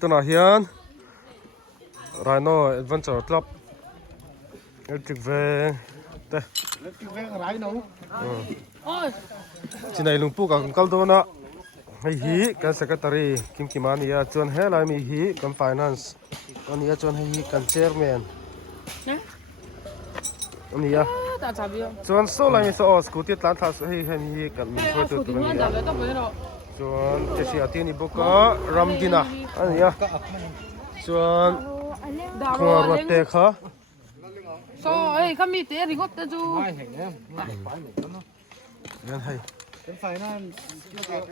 ตัวน่ะเฮียน Rhino Adventure Club Electric Van เต้ Electric Van Rhino ที่ไหนลุงปู่กับกัลโดนะให้ฮีกัน Secretary คิมมานี่จวนให้ลายมีฮีกัน Finance อันนี้จวนให้ฮีกัน Chairman นะอันนี้จวนโซลายมีโซสกูติดร้านทัสให้ฮีกันมีช่วยตัวนี้จวนเจสิอาทินี่บุกก็รัมดินะอันนี้จวนขวารถเตะค่ะSo, hey, kami te ringot na jo. ยังให้ เป็นไฟนั่น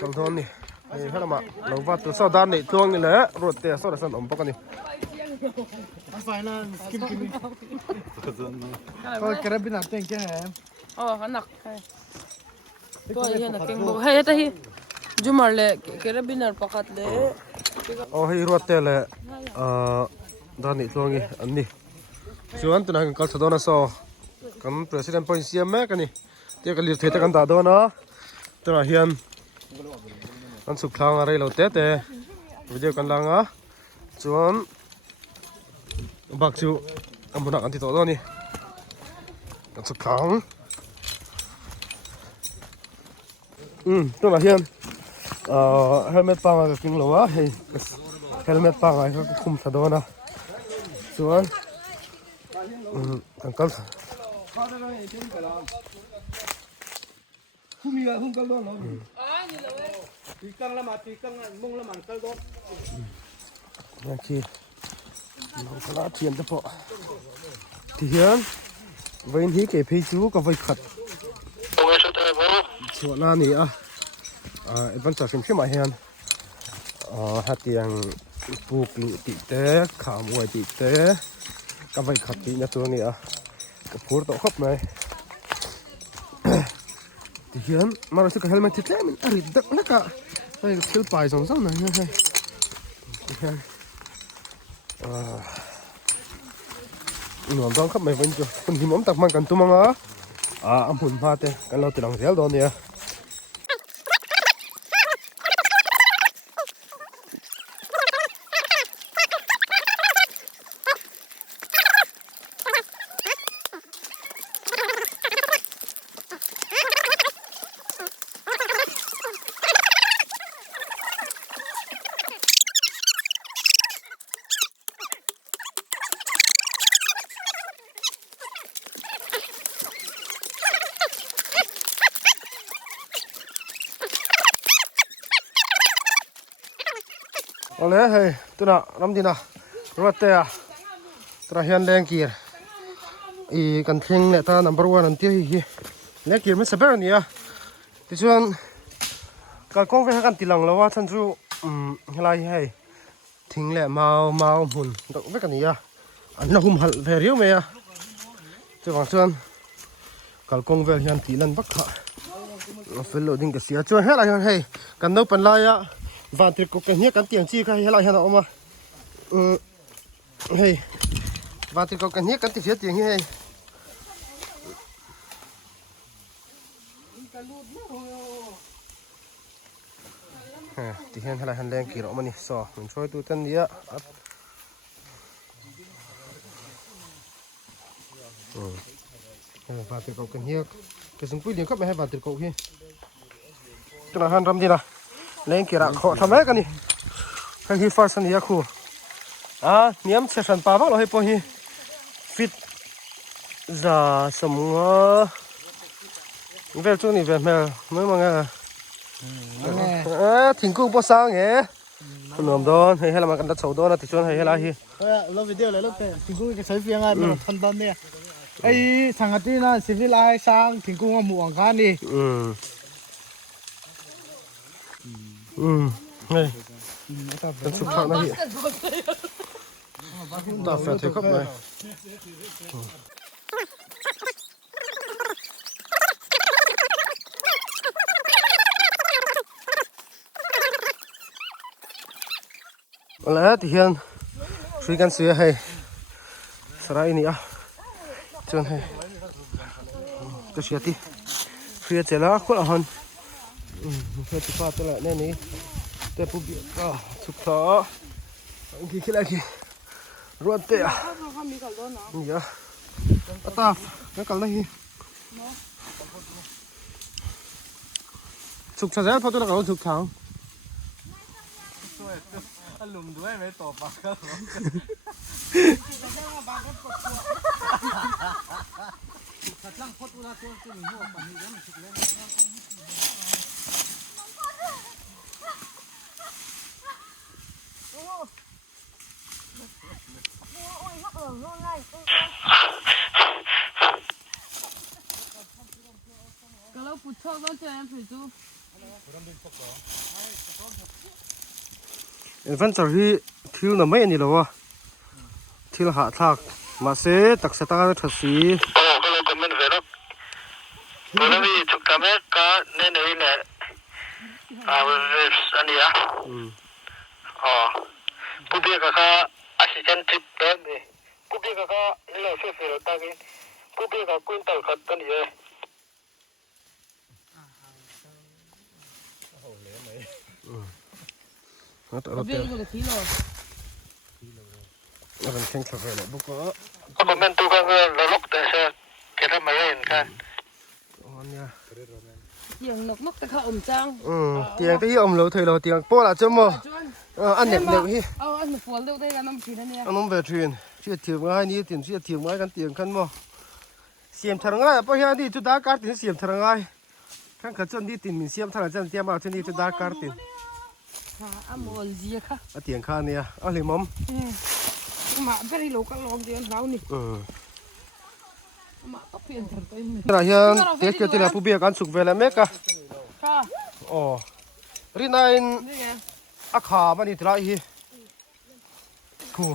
กัลโดนี่ให้ให้ละมาเราวัดตัวโซดานนี่ตวงนี่แหละรถเตะโซดาสันอมปกันนี่ เป็นไฟนั่นกินก็กระบินอัดเต็งแค่ไหน Oh, anak. To yan na king bo. Hey, tahi. Jumarle, kira binar pakat le. เอาให้รถเตะเลยด้านนี้ตวงนี่อันนี้ส่วนตัวนั้นกัลโดนะโซกัน President Point CM แม่กันนี่เดี๋ยวกันเรียกเทตกันตาโดนะตัวนั้นเฮียนอันสุขทางอะไรเราเตะวิดีโอกันลังอ่ะส่วนบักจูอันบุนักอันที่ตัวนี่อันสุขทางตัวนั้นเฮียนhelmet ปังกับกิงโลวะเฮ้ย helmet ปังอะไรก็คุมตาโดนะส่วนกัลผู้มีอะไรหุ้มกันล้วนเหรอตีกังละมาตีกังมุ่งละมันกันล้วนโอเคเราก็ลาเทียนจะพอที่เฮียนวันนี้เก็บให้จูก็ไว้ขัดส่วนนี้วันจันทร์ขึ้นมาเฮียนหัดยังปลูกลุติเตะขามวยติเตะก็ไว้ขัดที่นี่ตัวนี้ก็พูดต่อครบไหมที่เฮียนมาเราสึกเฮลเมตที่เตะมันอริดดักแล้วก็ไอ้เชือกปลายสองสามนั่นไงที่เฮียนหนุ่มต้องขับไม่เป็นจุดคนที่มั่มตักมันกันตัวมั้งอัมพุนพาเตะกันเราติดหลังเสียแล้วเนี่ยเอาเลยเฮ้ยตัวน่ะน้ำดีนะรถเตะตัวเฮียนแรงเกียร์อีกันเทงเนี่ยตา number one อันที่แรงเกียร์ไม่สบายเนี่ยที่ส่วนการกล้องไปหากันตีหลังแล้วว่าท่านจูอะไรให้ทิ้งแหละเมาหุ่นตกไปกันเนี่ยอันนั้นหุ่มหัดเรียวไหมเจ้าของส่วนการกล้องไปเฮียนตีลันบักขะเฟลโลดิ้งก็เสียช่วยให้อะไรให้กันนกเป็นไรวันที่กูกันเฮียกันเตียงจี้ใครให้ไรให้เราออกมาเฮ้ยวันที่กูกันเฮียกันเตียงเฮ้ยที่เห็นให้ไรให้แรงกี่รอบมันนี่สอมันช่วยตัวตันเดียวันที่กูกันเฮียก็สมควรเลี้ยงก็ไม่ให้วันที่กูเฮียตัวนั้นรำดีนะเล่นกีฬาเขาทำอะไรกันนี่ให้ฮีฟาสันยาคูเนียมเซชันป่าบ้างเราให้พอฮีฟิตจะสมงเวลช่วงนี้เวลเมื่อมั้งทิ้งกุ้งปอสังเหรอขนมโดนให้เรามากันตัดเสาโดนนะที่ชวนให้เราฮีเราวิดีโอเลยลูกเตะทิ้งกุ้งจะใช้เฟียงไงแบบทันตอนเนี่ยไอ้สังกัดที่นั่นสิวิไลสร้างทิ้งกุ้งมาหมู่อังคารนี่เฮ้ยเป็นสุดท้ายนะพี่ตาแฟร์เทครับเลยแล้วที่เฮียนช่วยกันเสียให้สลายนี่จนให้ก็เสียที่เสียเจแล้วคนละหันเพื่อที่ป้าตัวละแน่นี้ แต่ปุ๊บเบียดก็สุกท้ออันนี้คิดอะไรกี่รวดเตะ เขามีก่อนร้อนเนาะ นี่อ่ะตาไม่กันเลยสุกช้าๆพอตัวเราสุกท้อง อารมณ์ด้วยไม่ต่อปากก็ร้องขัดล่างพดเวลาตัวหนึ่งหัวปันนี้แล้วมันสุกแล้วก็เราปุดชอบก็เจอผิดจู In front of he thil na mai ani lawa thil ha thak ma se tak sa ta tha siก็เลยคอมเมนต์เวรก็เลยถูกทำให้การเน้นเนี่ยอันนี้อ่ะอ๋อกูเบียกับเขาอาชีพทิพย์แบบนี้กูเบียกับเขาเล่นเฟซบุ๊กตากินกูเบียกับคุณตาขัดกันอยู่เบี้ยก็เลยทีเลย มันแข็งแรงเลยบุกก็ คอมเมนต์ตัวก็เราล็อกแต่เชื่อเกิดมาเล่นกัน อันเนี้ย เสียงนกแต่เขาอมจัง เตียงที่อมเราเถยเราเตียงโป้ละจ้ะมั้งอันเน็บฮี เอาอันฝนเร็วได้กันน้ำชีนั่นเนี่ย อันนั้นแบบทรีนเชื่อเทียมง่ายนี่ตีนเชื่อเทียมง่ายกันเตียงกันมั้งเสียมทางง่ายเพราะอย่างนี้จุดดาการตีนเสียมทางง่ายขั้นขัดจนนี่ตีนมีเสียมทางจันเตียมเอาที่นี่จุดดาการตีน ค่ะอ่ะมอลจีค่ะ เตียงข้าเนี่ยเอาเลยมั้ม มาไปที่โลกลองเดียวเรานี่มาต้องเปลี่ยนกันไปนี่ แต่เฮียเด็กเกิดที่ไหนผู้เบี้ยกันสุกเวลาเมกะ ค่ะ อ๋อรีนาย นี่ไง อาขามันนี่ทลายฮีกู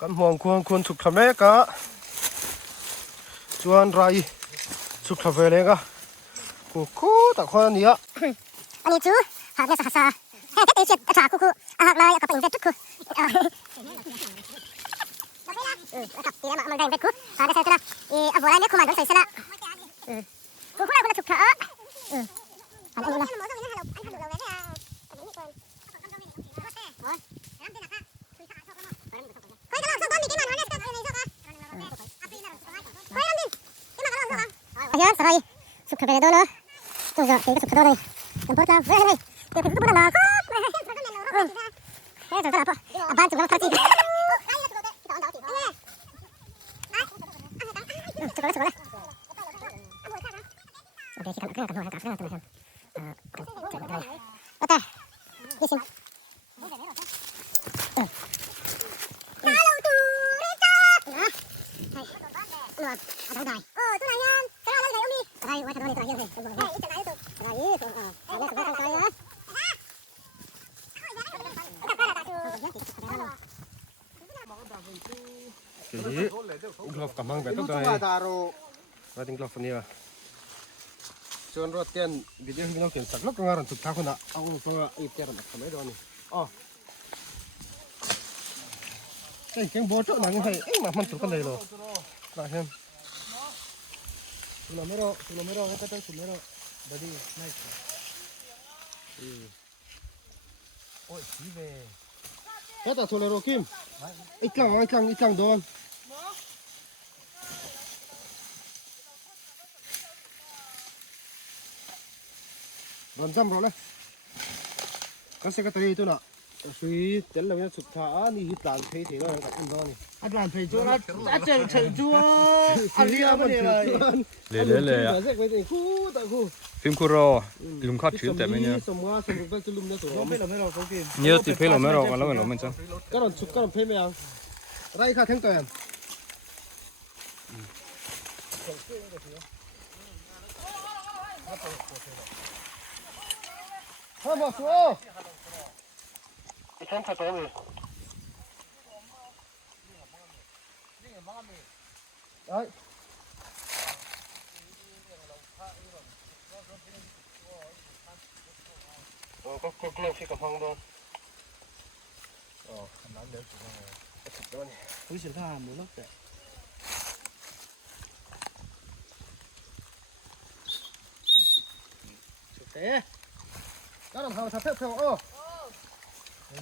กันห่วงควรสุกทำเมกะชวนไรสุกทำเวลากะกูแต่คนนี้อ่ะ อันนี้จูหากในสหสาแค่ตีเจ็ดขาคู่หากลายกับเป็นเวทคู่กับเตี้ยมาได้เวทคู่หากได้ใส่ตัวอันบัวไรเนี่ยคุณมาต้องใส่สละคู่คู่คนละถูกเถอะอันนี้นะเฮ้ยสบายสุขภาพดีด้วยตัวจะตีก็สุขภาพดีเป็นพวกเราเฮ้ยเดี๋ยวเป็นตัวเราก็เฮ้ยตัวเราปะบ้านจุกเราทัดจีจุกเลยโอเคคิดกันกันหัวกันกันตัวกันโอเคยี่สิบฮัลโหลตูริจ้านะหลวดอะไรได้โอ้ตัวไหนยังจะเอาอะไรได้มีอะไรไว้ทำอะไรตัวยังไงเฮ้ยจะไหนตัวอะไรตัวอะไรตัวอะไรนะนี่กลอบกำลังแบบต้องได้มาถึงกลอบนี้อ่ะชวนรถเตียนวิดีโอที่เราเขียนสักลักงานสุดท้ายคนละเอาตัวอีเตียนมาทำให้ดูนี่อ๋อไอ้เก่งโบจ้าหนังให้เอ๊ะมันสุดกันเลยหรอนะเห็นสุลเมโร่ก็ต้องสุลเมโร่บอดี้ไนส์โอ้ยสีเบย์แต่สุลเมโร่คิมอีกครั้งโดนรอนซ้ำรอเลยกันเสกตรีตัวน่ะสุยเต็มเลยสุดท้ายนี่ฮิตลานเพย์ที่เราตัดอินโดนี่อันนั้นเพจนะอาจารย์เฉินจัวอันนี้มันเลย เลยอ่ะเสกไปแต่คู่แต่คู่ ฟิล์มคูโรลุมข้าถือแต่ไม่เนี่ย สมว่าสมรุปจะลุมเนี่ยสม ไม่เราไม่เราเขากิน เนี่ยติดเพลเราไม่รอกันแล้วเราไม่จัง ก็รอนสุกก็รอนเพย์ไม่ยังไรค่ะทั้งตัวยันฮัลโหลสู้ไอ้ท่านขัดตัวเลยไอ้ก็กลัวที่กับห้องโดนอ๋อน้ำเดือดสุดเลย วิสิท่าหมูนกแต่ สุดเตะก็ต้องทำทับเท่าโอ้ ปั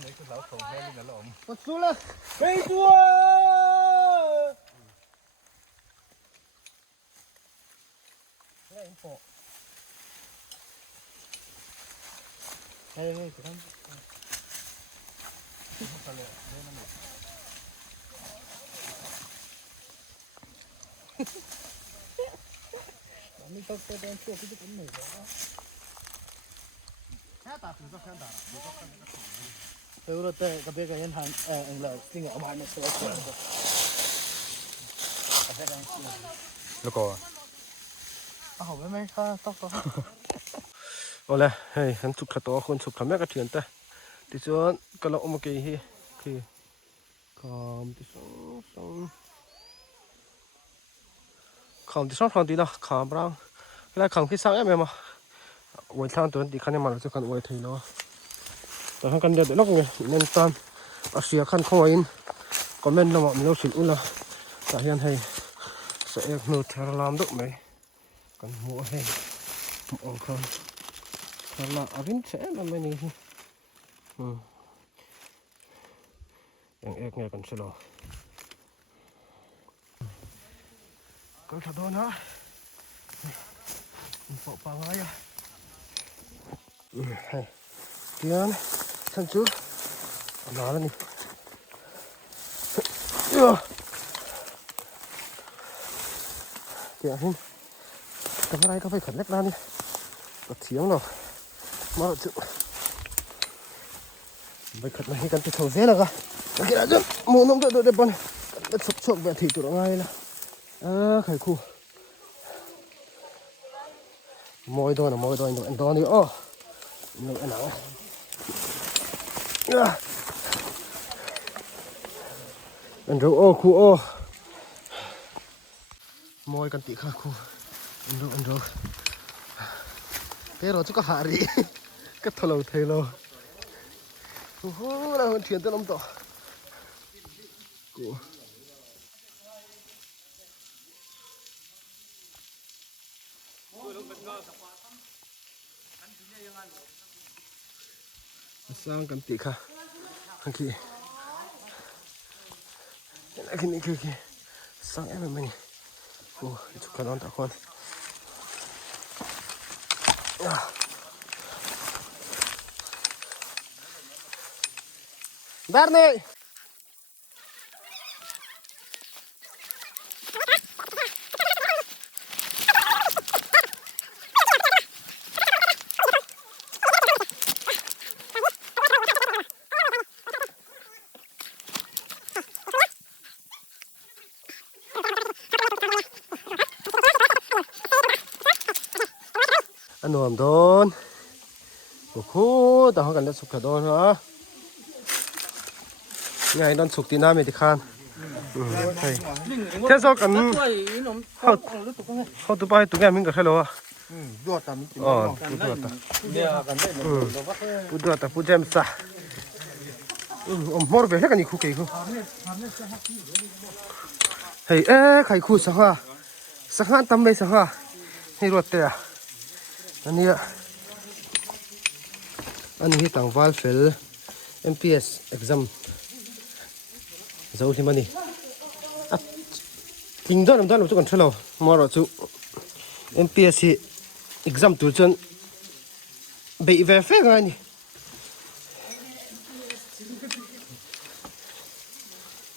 ดสู้ละไปตัวเฮ้ยโปะเฮ้ยไปทำไม่ต้องเดินช่วยที่จะเป็นหนึ่งแค่ตาถึงก็แค่ตาเออเราแต่กับเบกันยันหันอังกฤษสิ่งเอามาไม่สวยสวย แล้วก็ อ้าวไม่ค่ะต้องเอาละเฮ้ยฉันสุกขะตัวคนสุกขะแม่กระเทียนแต่ที่ส่วนก็เราเอามาเกยคือคำที่สองคำที่สองฟังดีนะคำบ้างแล้วคำที่สามเอ็มมาไว้ทางตัวนี้ขันยังมาแล้วจะกันไว้ทีเนาะแต่ทางกันเดือดนกไงนั่นตอนอาเซียขันเข้าอินก็แม่นเราไม่รู้สิ่งอื่นละแต่ยังให้เสียงนูเทอร์ลามดุไหมกันหัวให้มองคนkarena arin saya namanya ini yang egnya kan selo kalau satu na empok pangaya kian sanju nala ni yo kian kamera ka phải khẩn nét ra đi có tiếng đâu mà chịu bây khẩn này cần thầu dễ là cả cái đã chứ muốn nông đợi bọn đất sụp sụp về thì tụi nó ngay là khải khu mồi đôi là mồi đôi anh đó nữa nữa anh nào anh rượu ô khu ô mồi cần tị khá khu anh rượu thế rồi chứ có hạ đi cái thầu lầu thầy lầu là hơn thiền tới lắm to sang cầm tị khá thằng kia cái này kia sang em mình chụp cái đón tạ con Barney! Ano am doon? Tao cần đất sụp cả đôi hả? Ngày đón sụp tí nam thì khan. Thế sao cần họ tụi bay tụi em mình có thay lố à? Đuột ta. Đuột ta, đuột em sa. Mor về hết cái gì khu kỳ không? Hey, khai khu sang ha tâm mấy sang ha. Hey đuột tè. Anh hi tang Valfel MPS exam dấu thì mani tính đó làm cho còn chơi lâu mà rồi chú MPS exam tuổi chân bị về phép ngay nè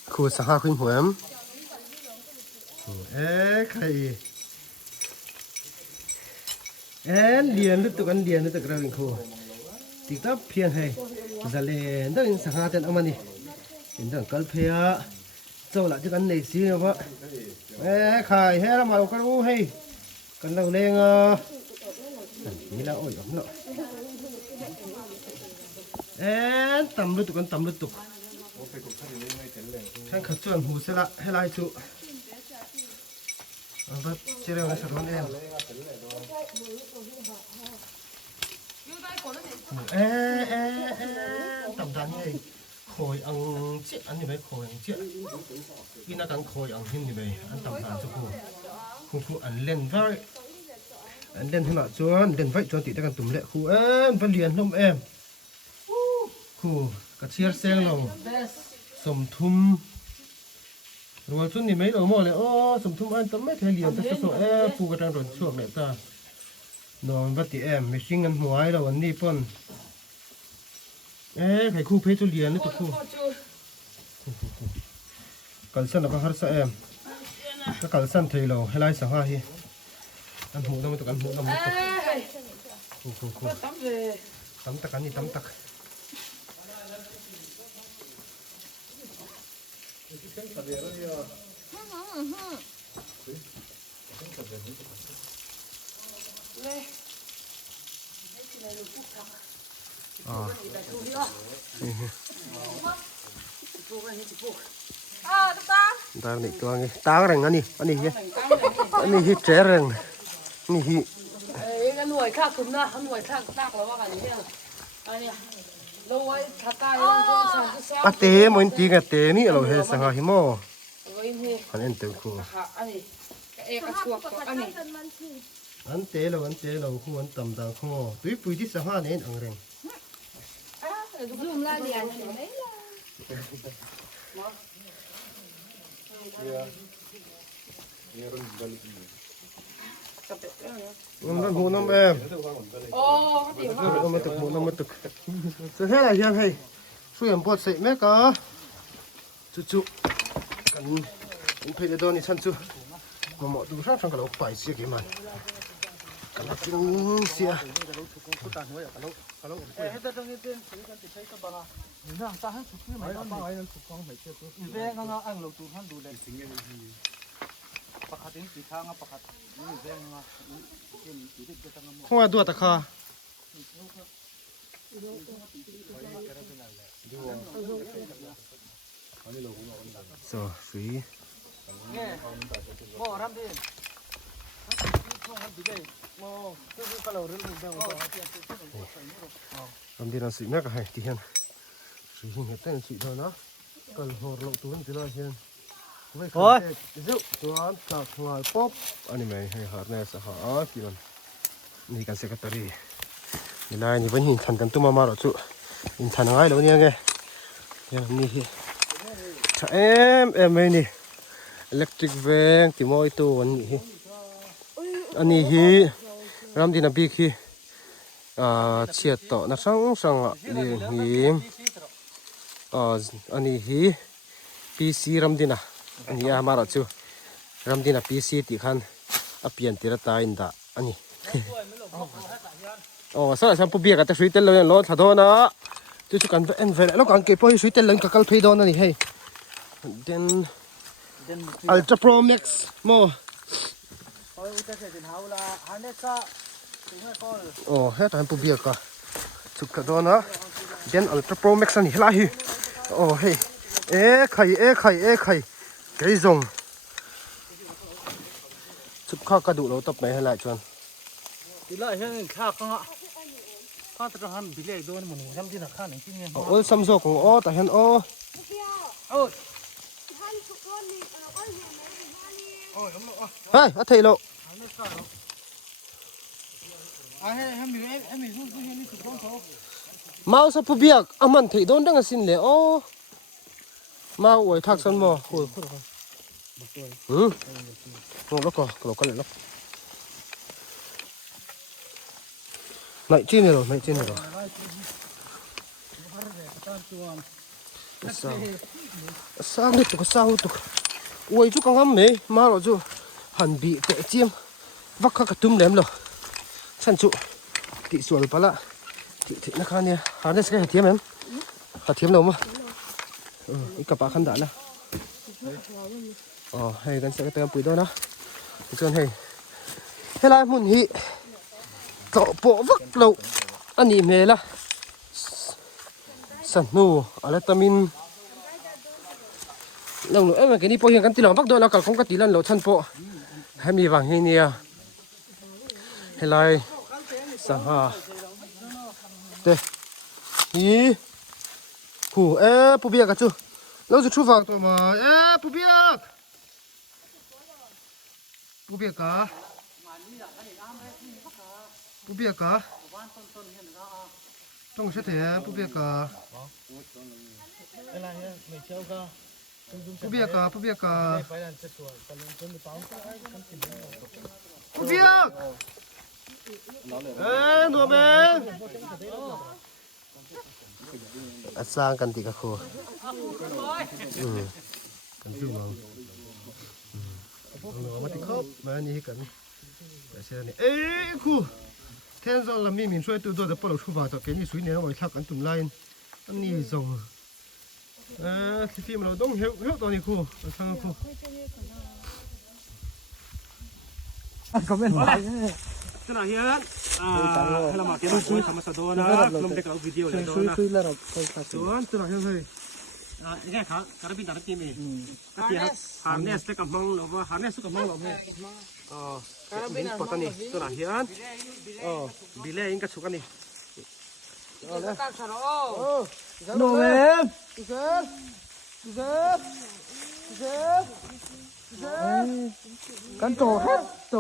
khu xã hội khuyên huống khai liền lúc tụi anh liền lúc tụi ra mình khu tikta phiền hay giờ lên đó sang hai tên ông anh đi đến thằng cල් phê cho lại cho anh này xí nữa vậy khai hết mà cái u hay cần đầu lên nghĩ là ôi lắm nọ tầm lúc tụi thằng khẩn trương hú sẽ lại hay lại chú vâng chơi đâu là sao con em tầm đàn này khối ăn chiếc ăn như vậy khối ăn chiếc khi nó ăn khối ăn hình như vậy ăn tầm đàn cho khu ăn lên thế nào cho lên vậy cho tí ta cần tụm lệ khu em vẫn liền lông em khu กระเชียร์แซงเราสมทุมรัวจุนนี่ไม่เราหมดเลยโอ้สมทุมอันต้องไม่เทเลียนแต่สโปูกระดังรนช่วงเนี่ยตานอนบัดติไม่ชิงกันหัวให้เราวันนี้ป่นไข่คู่เพชรเลียนนี่ตัวคู่กัลสันแล้วก็ฮาร์ซก็กัลสันเทโลให้ไล่สังหาฮีอันหูเราไม่ตกอันหูเราไม่ตกคู่ตั้มตักอันนี้ตั้มตักตานี่ตัวนี้ตาแรงอันนี้ฮิเจแรงนี่ฮิกันหน่วยค่าคุ้มนะหน่วยค่าตักแล้วว่ากันนี่อันนี้เราไว้ถ้าตายเราก็สั่งซ้อม อะเตมันจริงอะเตนี่เราเฮสังหาหิโม ไว้นี่ อันนี้เตคู่ อันนี้เอกชวกอันนี้ อันเตเราคู่อันต่ำต่างคู่ตุ้ยปุยที่สังหาเนี่ยอังแรง ลืมละเรียนนี่มันหูน้ำโอ้ก็ดีมาก น้ำมันตกหูน้ำมันตกจะให้อะไรยังให้ช่วยอันปวดเสะแม่ก็จุกันเพลดอนนี่ฉันจุมาหมดดูช่างกันเราไปเสียกี่มันกันละจุเสีย ข้อตัวตะคาสอสีทำดีนะสิแม่ก็ให้ที่เห็นสีเห็นแต่สีเท่านะก็หัวเราตัวนี้จะได้เห็นโอ้ยเจ้าตัวตักหลายป๊อบอันนี้ไม่ให้หาแน่สหากี่มันนี่กันเสกตรีนี่นายนี่เป็นหินชันกันตุ้มมาหรอจุหินชันง่ายแล้วเนี่ยไงยังนี่ถ้าไม่นี่อิเล็กทริกแวงที่มอยตัวนี้อันนี้ฮีรำดินาบีคีเชียต่อนะสังเลี้ยงหิมอันนี้ฮีพีซีรำดินาอันนี้มาหรอจุรำดินาพีซีที่ขันเปลี่ยนตีระตายอินดาอันนี้โอ้สระฉันปุ๊บเบียกับแต่สวยเต็มเลยรถถ้าโดนนะจุกันเอ็นเวลแล้วกันเก็บพอสวยเต็มเลยกับกัลเพย์โดนนี่ให้เดนอัลตร้าโปรแม็กซ์โมโอ้เฮ้ยตอนปุ๊บเบียกับจุกันโดนนะเดนอัลตร้าโปรแม็กซ์นี่ละฮีโอ้เฮ้ไข่เกยซงชุบข้าวกระดูกเราตบไหนให้หลายชวนทีละเห็นข้าวข้าวตะหันบิเลกโดนหมุนทำที่หนักข้าหนึ่งที่เนี่ย โอ้ซัมโซของแต่เห็นโอ้เฮ้ยอะเทโลมาสับปุ๊บเบียกมันถีโดนดังสินเลยโอ้มาอวยทักสันบ่โอ้ยแล้วก็เลยแล้วไหนจีนเหรอสร้างนี่ตุกอวยจุกังหำไหมมาหรอจุหันบีเตะเจียมวักข้ากระตุ้มแหลมหรอฉันจุติสวยไปละตินะคะเนี่ยหาได้สักเทียมไหมหาเทียมเรามั้ยอีกกระป๋าขันด่านนะให้กันสักเติมปุ๋ยด้วยนะจนให้ลายมุนฮีต่อโปวักเราอันนี้เมล่ะสันนูอะไรตามินเราเอ้ยมันแค่นี้พอเห็นกันตีหลังพักโดนแล้วกับของกติลันเราท่านโปให้มีวังให้เนี่ยให้ลายสังหาเด้ฮีผู้ผู้เบียกกันจูเราจะชูฟังตัวมาผู้เบียกกะผู้เบียกกะ ต้องใช้แถผู้เบียกา อะไรเนี่ยไม่เชี่ยวก็ผู้เบียกาไปนั่นจะสวยกันลงจนไปต้องกันกิน ผู้เบียกหนัวเบงสร้างกันติกะโคกันซึ่งเราหนัวมาติครบมานี่กันแต่เช่นนี้ครูแทนเราละมีมินช่วยตัวแต่พอเราชูบาต่อแกนี่สวยเนี่ยเราทักกันตุ่มไลน์อันนี้ส่งที่เราต้องเฮลตอนนี้ครูฟังครู ก็ไม่ไหว ขณะเฮียนให้เรามาเก็บคุยธรรมศาสตร์นะลงเด็กเอาวิดีโอเลยนะ คุยแล้วเราคุยกัน ส่วนขณะเฮียนเลยยังไงครับการบินต่างทีมเองก็ที่หาเนสกับมังหรือว่าหาเนสกับมังหรอเนี่ยบินปกติขณะเฮียนบิเล่ยิงกระชุกันนี่ โนเวมกันโตครับโต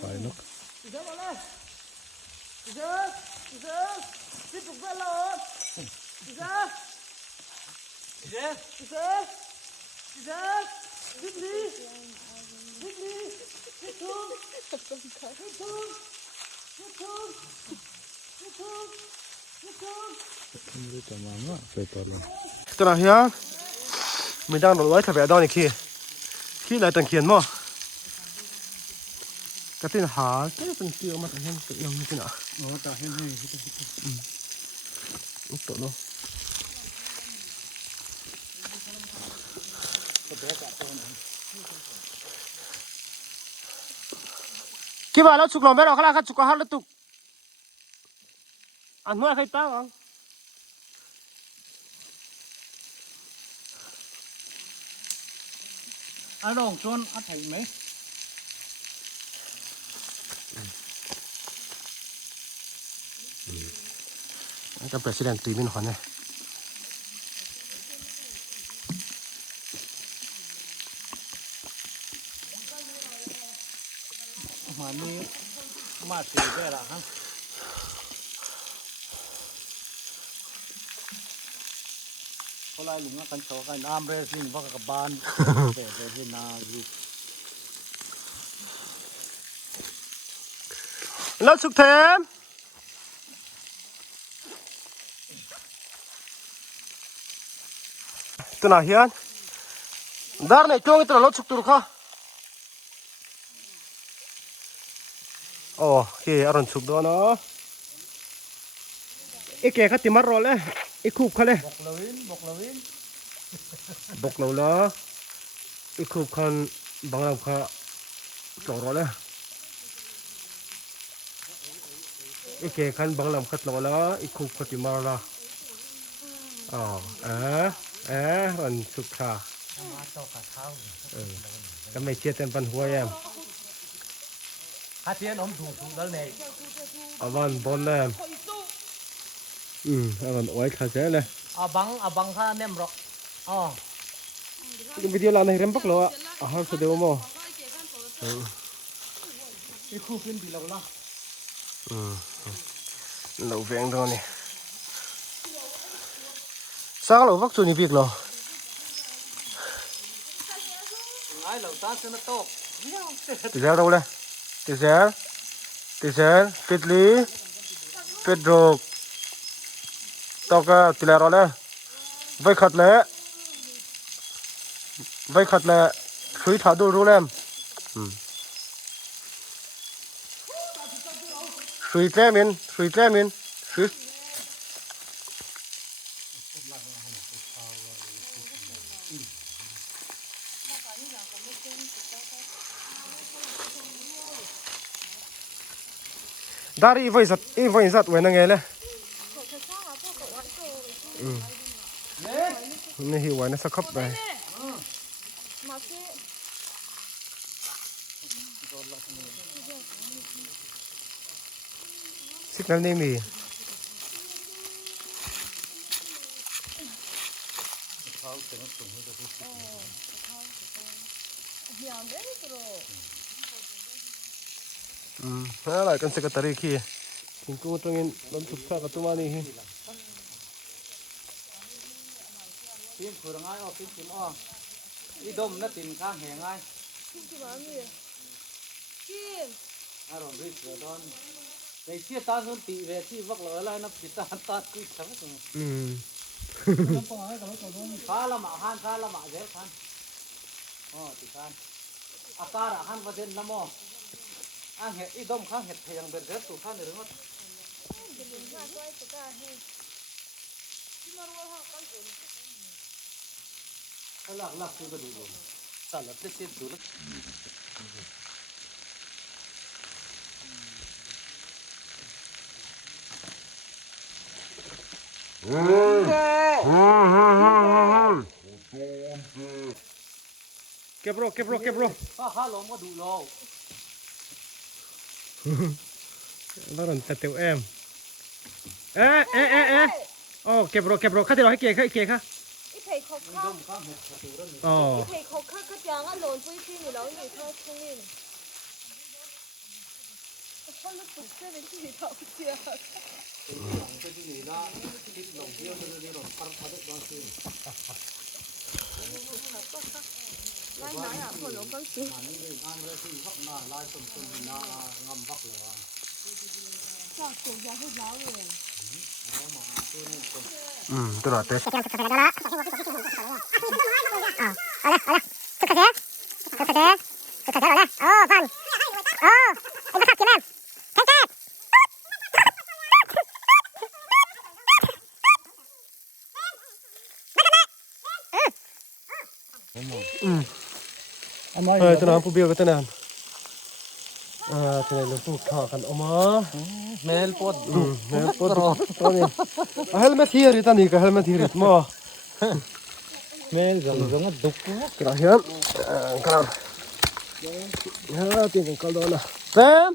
ไปเนาะตอนนี้ไม่ดังหรอกไว้ถ้าแบบดอนอีกขี้ไหลตังเขียนมั้งกระตินหาแค่เป็นเตียวมาแต่เห็นตัวยังไม่ที่ไหน โอ้ตาเห็นให้ ตัวเนาะกี่บาทแล้วชุกหลอมไปหรอครับชุกหันแล้วตุกอันนู้นใครตั้งอ่ะ อ่ะลองชวนอ่ะไทยไหม กับ President ตีมินขวัญเนี่ย มานี่มาสีได้ละฮะเขาไล่ลุงกันโชว์กันน้ำเรซิ่งพักกับบ้านเปิดที่นาอยู่ แล้วชุกเทมตัวน่ะเฮียนดาร์เนี่ยจ้องตัวรถชุกตัวข้าโอเคอารมณ์ชุกด้วยเนาะอีกแก่ขัดติมารอเลยอีกคูบเขาเลยบอกเราละอีกคูบคันบางลำค่ะจอดรอเลยอีกแก่คันบางลำขัดรอละอีกคูบขัดติมารละอ๋อมันสุขค่ะก็ไม่เชื่อเต็มปันหัวแยม ฮาเทียนอมถูกแล้วเนี่ย อาวันบนเลยอาวันโอ้ยขาดเสียเลย อาบังข้าเน่มหรอกอ๋อ cái video làm này rem bắc lo à har sẽ đều mo cái khu phiên bị lâu lo lâu vẹn rồi nè sao lâu vắt cho ni việc lo ai lâu ta sẽ nó tốt từ giờ đâu đây từ giờ phết lý phết rục tao cái từ giờ rồi đây vây khát lẽ suy thả đồ rồi em suy trẻ miên suy Dari voi sat vậy nghe le. Này hiểu vậy nó sẽ khóc này. Signal name gì? เขาเสร็จแล้วส่งให้เราไปคิด อะไรกันสกัดตะรีขี้กินกูตรงนี้ล้มสุกข้ากับตัวมานี่ ปิ้งผืนง่ายปิ้งผืนอ้ออีดมน่ะติ่มข้างแหงง่ายอารมณ์ริบเลยตอนในเชี่ยตาสนติเวทีวักเลยอะไรนะปิดตาคุยทั้งสองข้าละหมาหันข้าละหมาเจ้าขันอ๋อติดกันอากาศหันประเด็นละมออ่างเห็ดอีดมข้างเห็ดเพียงเบ็ดเสร็จสุขันหรือว่าหลักคือกระดูกลงแต่ละเจ็ดดูแล้วเก็บโรข้าลงก็ดูโล แล้วนั่นแต่เตียวแอมโอ้เก็บโรข้าที่เราให้เกียร์ค่ะ 一皮壳卡， ดมข้างเห็ดกระดูกแล้ว อ๋อ 一皮壳卡，佢將一輪飛機嚟攞嚟偷衝嘅。我翻咗部車你自己偷啫。 หลังจากนี้นะคิดลงเที่ยวจะได้ลงพัดพัดบางที 拉奶啊，可能嗰時。 อันนี้เป็นงานเลยที่พักหน้าลายต้นหน้างำพักเลยว่า 就做咗去攞嘅。 ตลอดเลย ตัวน้ำผู้เบี้ยวก็ตัวนั้นตัวไหนเราพูดข่าวกันออกมา เมลปด เฮ้ยปวดตัวนี้เฮลเมทฮีริตันนี่ก็เฮลเมทฮีริมา เมลจังดุก กระเฮียนกระตีกันกันโดนนะเซม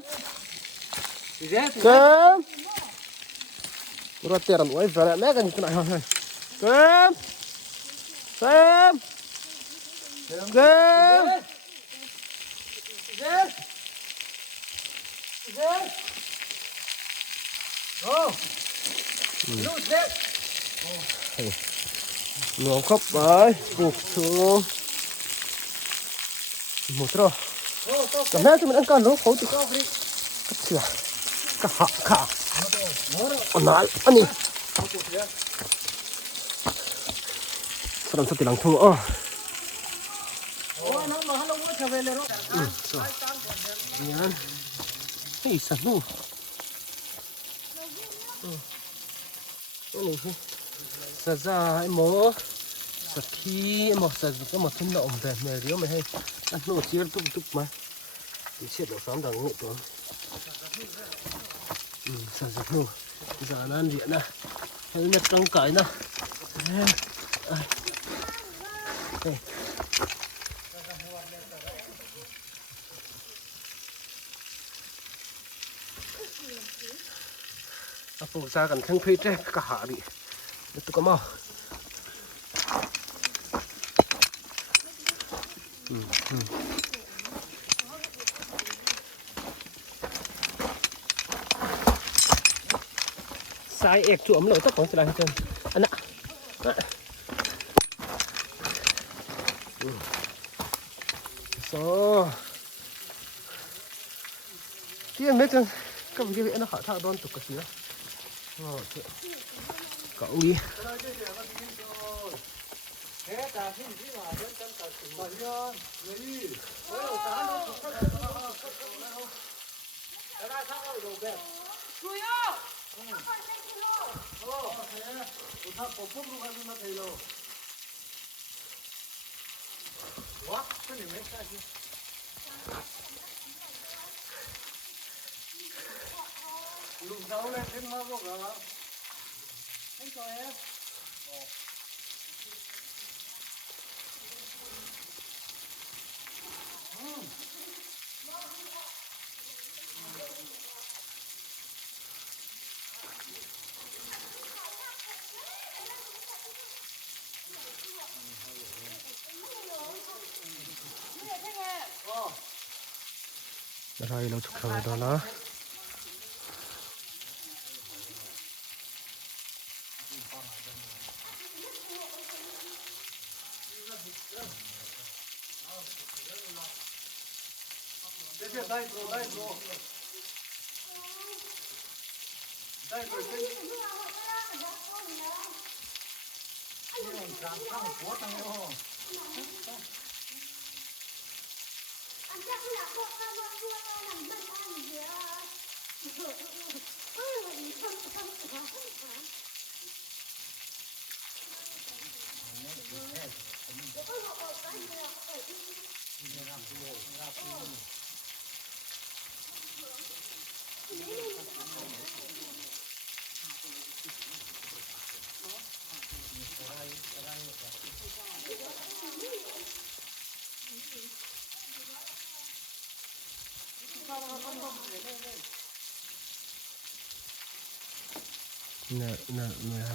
รถเตะรันไว้เฟรแม่กันที่ไหนฮะเซมหลวงเข้าไปปลุกชูหมดแล้วกับแม่ที่มันอันกันรู้เขาติดกับเสือกับหักขาอันไหนอันนี้สลับสติหลังทุ่งเนี่ยเฮ้ยสัตว์นู่นนี่สัตว์ไอ้หมอสัตว์ที่หมอสัตว์ก็มาทุ่มดอกแบบนี้เดี๋ยวไม่ให้อันนู้นเสียตุ๊บมาดิเช็ดดอกสามดังนี่ตัวสัตว์นู่นจานั้นเดียนะให้เม็ดกังไก่นะปลูกซากันทั้งเพชรกะหาดิตุ๊กมาสายเอกจุ่มเลยต้องของสิไรเจนอันน่ะโซ่ที่อันเม็ดจังก็ไม่ใช่อันนั้นขาท่าโดนตุกกระสีแล้วcậu đi lùm rau lên thêm hoa bốc rồi anh cho em อะไรเราทุกครั้งแล้วนะเนี่ย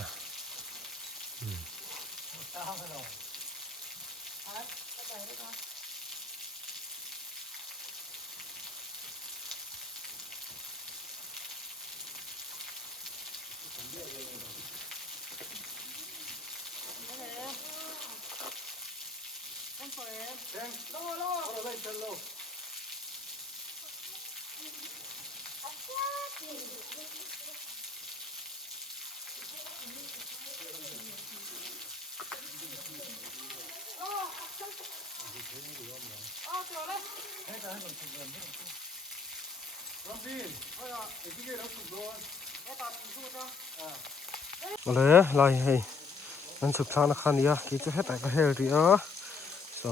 เลยลายให้มันสุดท้ายนะคันนี้กินจะให้แต่ก็เฮลดีso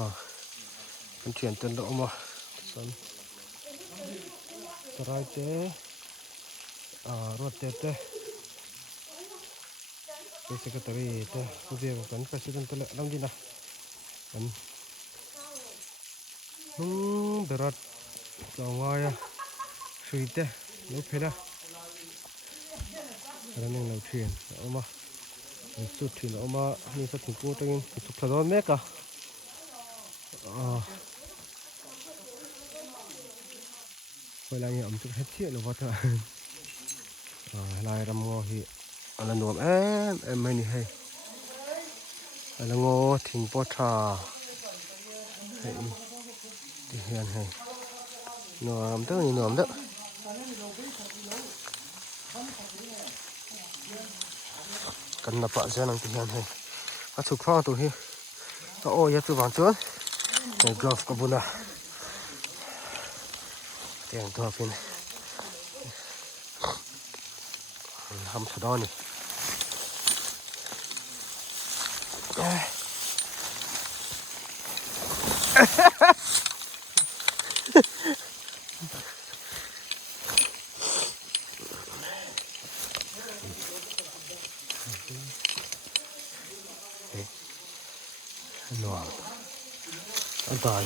เป็นเทียนจนดอกมาสันสลายเต้รถเต้เป็นสกัดตะวีเต้ผู้เดียวกันก็สิกันตะละลำดีนะอันเดือดจงไว้สุยเต้ลูกเพล่าแล้วนี่เราเทียนเอามาสุดที่เอามานี่ก็ถึงกูตั้งทุกทะเลเมกะเวลาเนี่ยผมจะเฮ็ดเที่ยวหรือว่าเถอะลายรำงอฮีอะไรหนวมไม่นี่ให้อะไรงอทิ้งปอชาให้ที่เฮียนให้หนวมเด้อนี่หนวมเด้อกันนับปะเสียนังที่เฮียนให้ก็สุกฟ้าตัวฮีก็โอ้ยตัวบางจวนในกรอบกับบุญนะเตียงตัวฟินทำสะดอนนี่หนวดอันตาย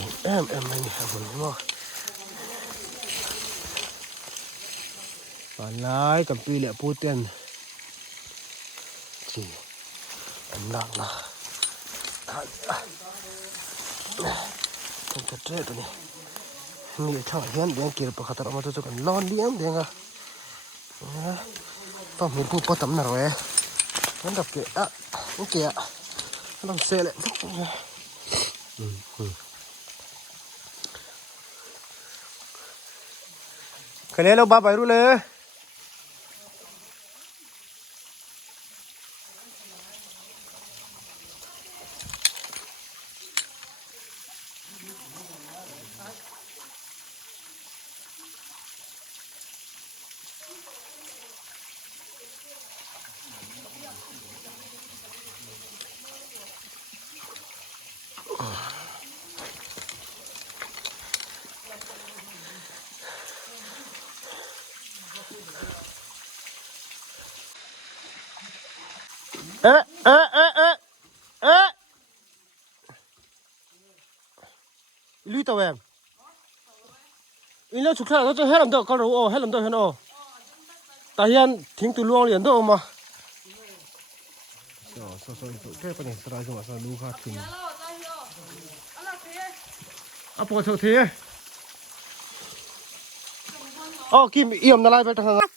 ไม่มีอะไรมั้งปลายกับปีเหล่พูดเต้นจีอันหนักนะต้องเจ๊ตัวนี้มีช่างเฮียนเดียงเกี่ยวกับขัตร์มาตัวจุกันร้อนเลี้ยงเดียงอ่ะต้องมีผู้ปฐมหน่อยนั่นดับเกะนี่เกะต้องเสเลยใครเลี้ยงเราบ้าไปรู้เลยลุยตัวเองอินเล่ชุกชาติเราจะให้ลำเดาก็รู้ให้ลำเดาเห็นแต่ยันทิ้งตัวล่วงเหรียญตัวมาsoแค่ปนิสระจังหวะสนุกขาดทิ้งอ่ะปวดเท่ อ๋อกิมเอี่ยมนาลายไปทางนั้น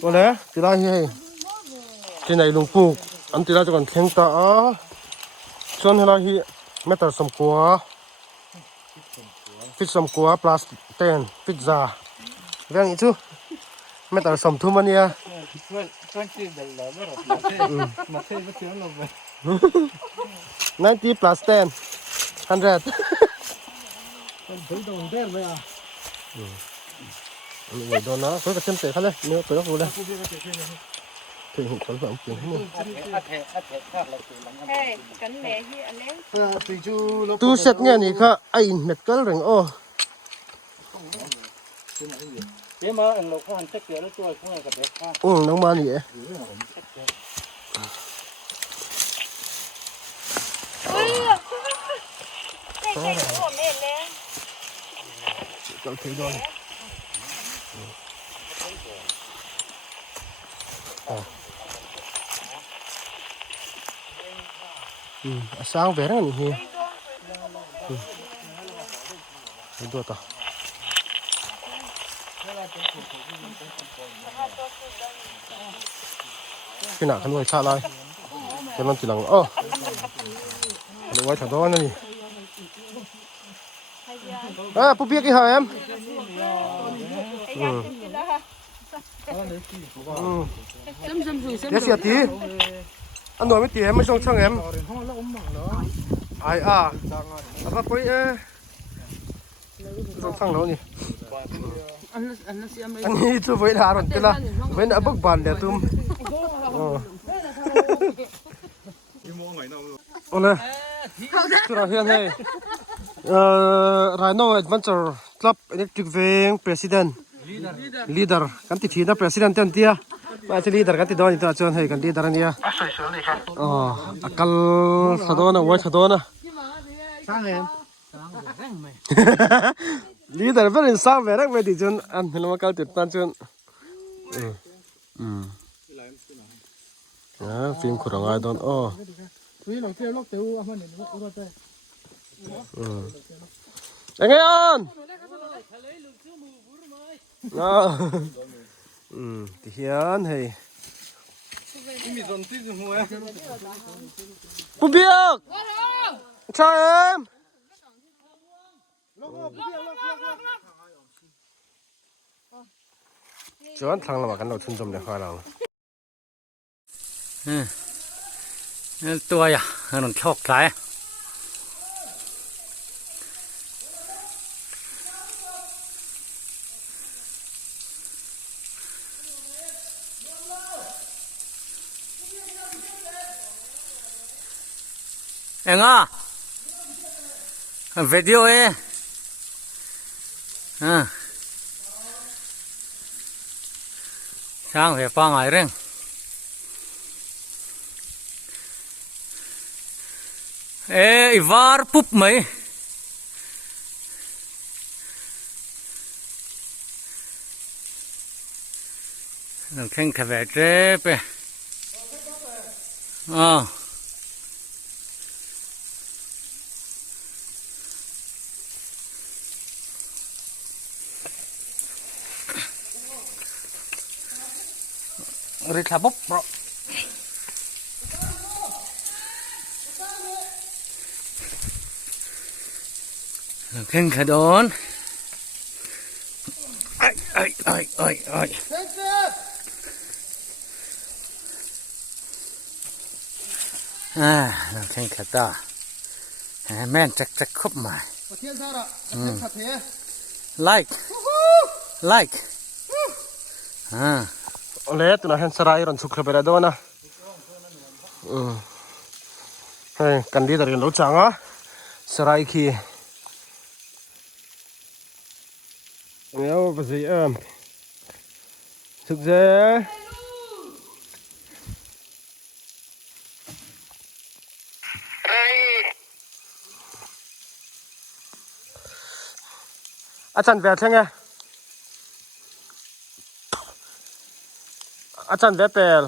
โอ้เลยตีลาเฮียที่ไหนลุงปลูกอันตีลาจะก่อนเทียงตาชวนให้เราเฮียไม่ตัดสมกัวฟิตสมกัวปลาสเตนฟิตซาเรื่องอีกชูไม่ตัดสมทุมันเนี่ย90 plus 10 100ไว้โดนนะเพื่อกระเทียมเตะเขาเลยเนื้อเปลือกรู้เลยถึงคนสองเปลี่ยนให้มึงตู้เสร็จเนี่ยนี่ค่ะไอ้เม็ดก็เร่งโอ้มาอันเราพันตะเกียบแล้วตัวพวกกับเด็กข้า น้องมานี่เอ๋ก็ถือโดนsáng về đó nhỉ đi đua ta cái nào khăn quay xa lại cho nó chỉ là ô để quay thằng đó này à bố biết cái hả em để tí anh nói với tí em mới xong sang em ai à apa koi xong sang đâu nhỉ anh ấy chú với đá rồi thế là với đã bốc bàn để tôm ô nè chú nào hiện này Rhino Adventure Club Electric Van President leader kan ti thina president ten tia ma ti leader kan ti don ta chon hei kan leader ania akal thadona wa thadona sang em leader very sang ve rak ve ti chon an helma kal ti tan chon phim khurang ai don anh em thì hiền hay bố biết ใช่เอ็มจวนทางละมากันเราทุนจมเดี๋ยวข้าเรา ตัวอย่ามันโชคร้ายเอ็งอ่ะวิดีโอช่างเสียฟังอะไรเรื่องvar pup mig. Nó khen cả vẻ trếp. Rít là bốc bro. Khen cả đón. Ai. Nó khen cả ta. Men chắc khúc mà. Like. Oleh tu nak hen serai ron sukra pada dona. Hey, kandi dari lo changa. Serai ki. Nếu gì thực ra chân về thế nghe chân về bèl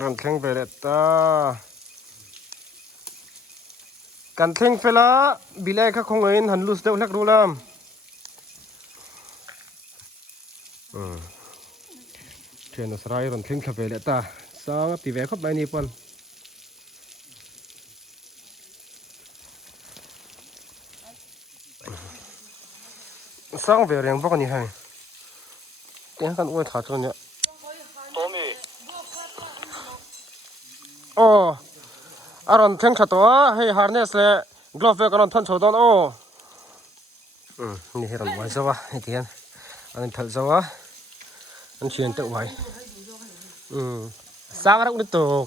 cần thèn về đẹp taกันเทงเฟล่าบิเลข้าคงเงินหันลูสเดวเล็กรู้ลำเทียนสไลด์รันเทงคาเฟ่เลต้าสองตีแวครับใบนี้ปอนสองเวรียงพวกนี้ให้แกกันอ้วยขาดจนเนี่ยโอ้อารอนเทงขัดตัวให้ฮาร์เนสเลยกลอฟเวกันทันโชดอนโอ้นี่ให้รันไว้ซะวะไอ้เทียนอันนี้ถัดซะวะอันเชียนเตะไว้สร้างรักนิดตก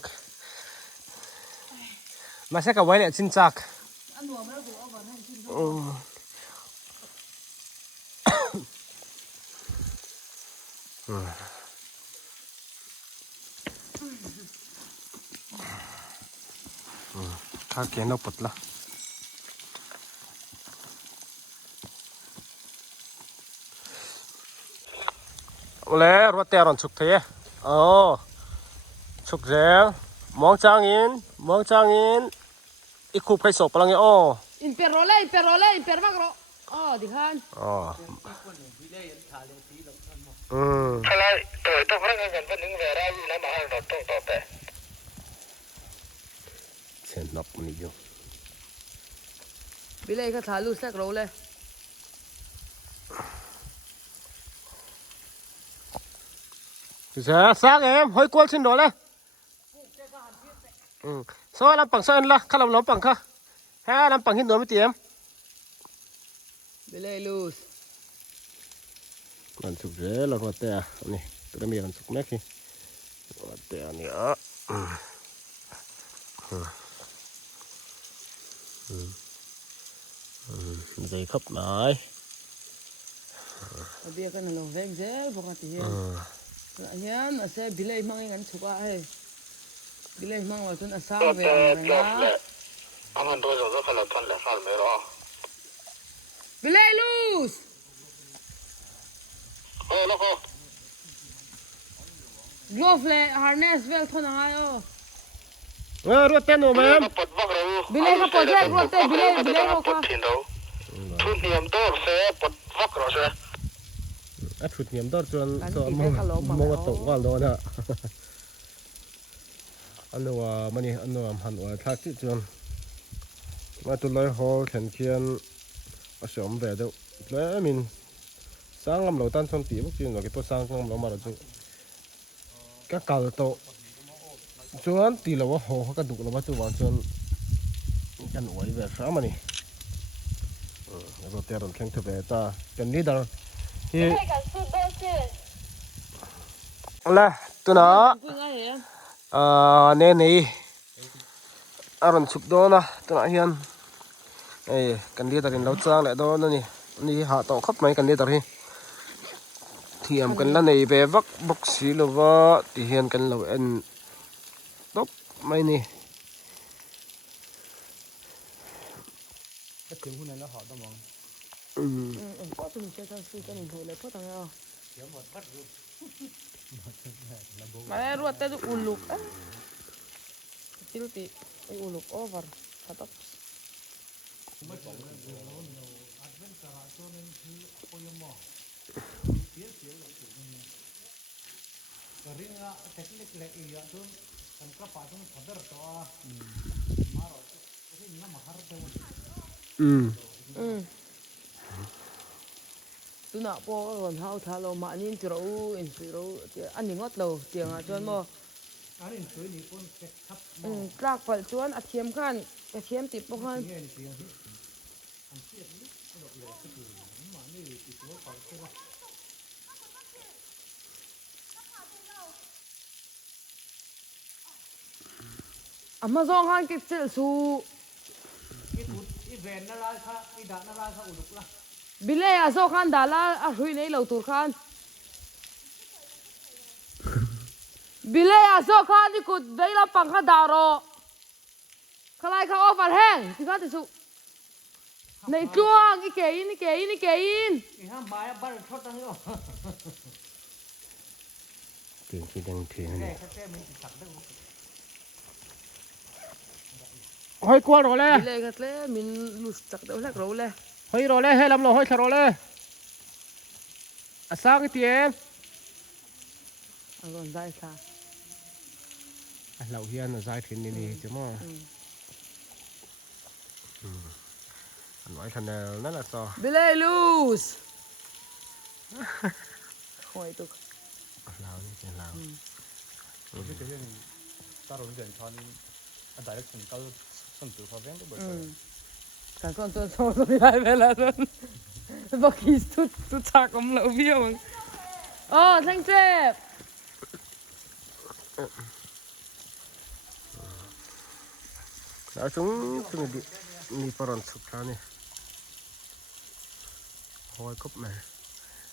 มาใช้กับไว้เนี่ยชินจักข้าเกณฑ์เอาปุดละแล้วรถเตะรอนฉุกเทฉุกเสียงมองจางอินอีกคู่ไปสอบพลังเงี้ยอินเปโรเล่อินเปร์มากรอดิคันอะไรตัวพนักงานคนหนึ่งเวลาอยู่ในมหาลัยต้องต่อไปเช่นนับมันอยู่บิเล่ก็ถ่ายรูปแซกโรเลยเสียสักหอยกวลชินโดเลยซ้อลำปังซ้อนละข้าลำปังค่ะฮะลำปังหินโดไม่เตรียมบิเล่ลูสมันสุกเยอะแล้วก็แต่นี่ตัวมีมันสุกแม็กนี่แต่นี่ใจขับหน่อยเบียกันลงเวงเจลปกติเฮียนเสบิเล่มั่งงั้นสุกอ่ะบิเล่มั่งว่าจนสร้างเวงนะอันนั้นโดยเราก็เราทันแล้วฟังไม่รอบิเล่ลูสแล้วก็กลอฟเลยฮาร์เนสเวลทนหายรถเต้นหนูมั้ยบิเล่ก็ปวดแยกรถเต้นบิเล่ก็ค่ะทุนเนียมตัวเสียปวดฟักเราเสีย อัดฟุดเนียมดอจวนตัวมองตกว่าโลนะอันว่ามันนี่อันว่าหันว่าทักที่จวนมาตุลอยหอแขนเขียนอาสมแบบเดียวแล้วมินสร้างลำเหล่าตันชนตีพวกจีนเราก็ตัวสร้างลำเหล่ามาเราจุก็เก่าโตจวนตีเราว่าหอเขากระดูกเราว่าจุวันจวนกันไว้แบบซ้ำมันนี่แล้วก็เตะรอนแข่งเถอะแบบตาเป็นลีดเดอร์ที่ 那个是都是 ละตัวน่ะ Pui ngai he. เนนี่อารมณ์สุดโดนะตัวน่ะเฮียนกันลีดเดอร์เราจ้างแหละโดนนี่นี่หาต่อขับไหมกันลีดเดอร์เทียมกันแล้วในแบบบักสีหรือว่าที่เฮียนกันเราตบไม่นี่ ก็ถึงหุ่นนั้นแล้วหอต้องมอง Có tụi mình chơi sang sư cho mình hồi lại phốt thằng nào. Mà đây ruột tay tụi uluk á. Chứ tụi ai uluk over. Thật tóc. ringa teknik lek iya tu kan ka pa tung sadar to maro rin na mahar te Tụi nọ po còn hao thà lo mà nhìn chữ rau in chữ rau ăn thì ngót lâu tiếng à chuan mo. arin sui ni pun ke thap Trạc phải chuan à thiêm khan à thiêm tịp bốc khan. nge ni tiang hi an tiet ni lo le ke tu ma ni ti to pa ke la Amazon khan cái chữ su i tu i ven na la kha i da na la kha uluk la bile à so khan đà la à hui nei lâu tur khan. Bile à so khan đi cụt đấy là bằng khan đà rồi. Khai lại khai offer hang thì khan thì su. Này chuông cái kể in cái kể in cái kể in. i ha ma ya bar thot ta yo เตียงที่ดังเทียง ke นี่ ke ke min ti sak de ห้อยกวนโรเล่ Bile cái lẽ mình lụt chặt đâu lạc rồi lẽ. ห้อยโรเล่ให้ลำเราห้อยชะโรเล่สร้างเตียง À còn dài xa. เราเฮียนใจถิ่นนี่จ้ะมั้งอันไว้คะแนนนั่นแหละต่อ Bile loose. Hỏi tục. เรานี่เป็นเรา cái thế này ta rồi dần thon anh đại cùng tao sân tử phá vén cái bờ Cả con tôi so tôi lại về là luôn. Bác kỳ tôi chạc ông lậu biêu. Thanh chếp. แล้วถึงมีปรนสุขแล้วนี่หอยกบแม่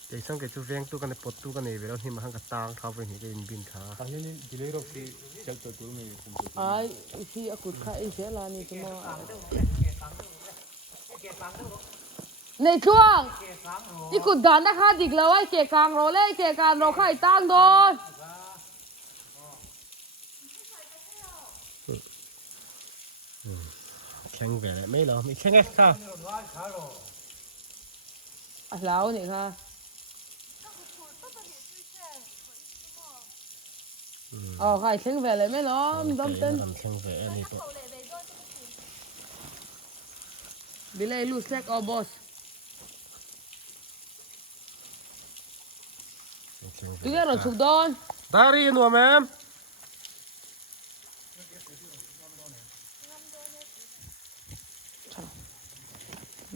เดี๋ยวสังเกตชูเวียงตู้กันในปดตู้กันในเวลาที่มาหังกระตางเท้าไปนี่ก็ยินบินขา thằng này đi lấy rồi thì chặt từ tuổi mình cùng tuổi Ai, khi aku khai sẽ là như thế mà. Này chuông. Đi cụt đàn đã khai địch lâu ấy kể càng rồi lấy kể càng rồi khai tăng thôi. แข็งแหวนไม่หรอไม่แข็งไงค่ะ À lão này ha. Khai khánh về lại mấy nó đâm tên. ทำแข็งแหวนนี่ตัว Bile loose leg or boss. Tôi nghe rồi chụp đòn. ดารีนัวแม่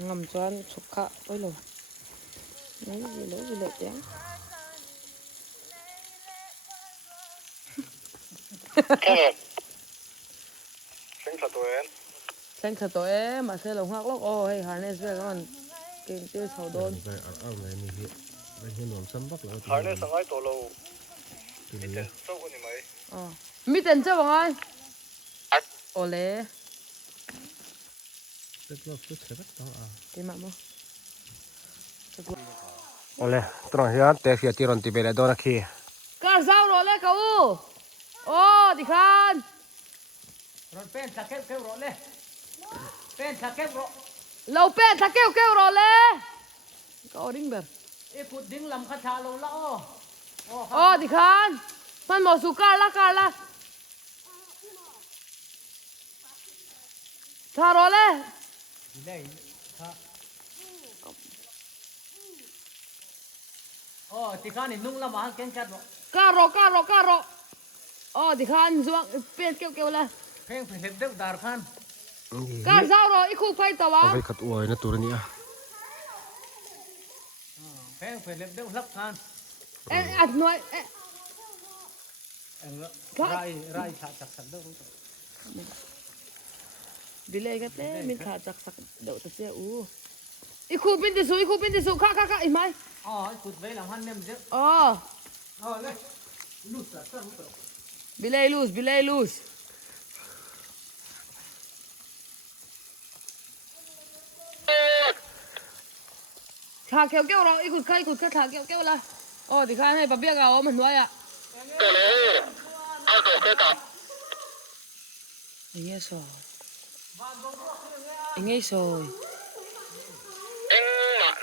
Ngầm choan chụp khạ ôi lồi. Đấy gì lỗi tiếng. sinh thật tuổi em Xanh thật tối em mà xe lồng hoác lốc ôi harness về các bạn kênh tiêu sầu đôn. ไปเอาไงนี่เหี้ยไปเห็นหนวมซ้ำบักแล้ว hai nơi sang ai tổ lầu 밑에 sâu hơn mấy Mi tên chưa bằng ơi. Ồ lê. เล็กรอบชุดเสร็จแล้วอ่ะ Cái mạng mơ. โอ้เลยตรงนี้แต่เสียที่รอนตีไปแล้วโดนขี้ Cả sao rồi lê cậu. Ô thì khan. rồi pen chặt kêu rồi lên pen chặt kêu rồi Lâu pen thà kêu rồi lê. Cậu đinh bật. เอ้ขุดดิ้งลำคาชาลงละอ๋อดิคันมันบอกสุการละทารอเลย ได้ครับติคันนี่นุ่งละมาเก่งกัดบ่ การออ๋อดิคันสวงเปลี่ยนเกี่ยวเลย เพลงเห็ดเด็กดาร์คัน การเศร้ารออีกคู่ไฟตะวะ เอาไปขัดอวยนะตัวนี้อ่ะ เพลงเห็ดเด็กรับคัน อัดหน่วยไรฉาจักสันเด้อ บิเลยกันเต้มินขาจักสักเดี๋ยวตะเสียอีคู่เป็นติสุค่ะอีไหม ขุดไว้หลังหันเนี่ยมันเยอะ อ๋อ เลยลูกสัตว์ บิเลยลูสชาเกี่ยวเราอีขุดแค่ชาเกี่ยวละอ๋อดิคันให้ปะเบี้ยเอามันไว้อ่ะอย่างเงี้ยซอย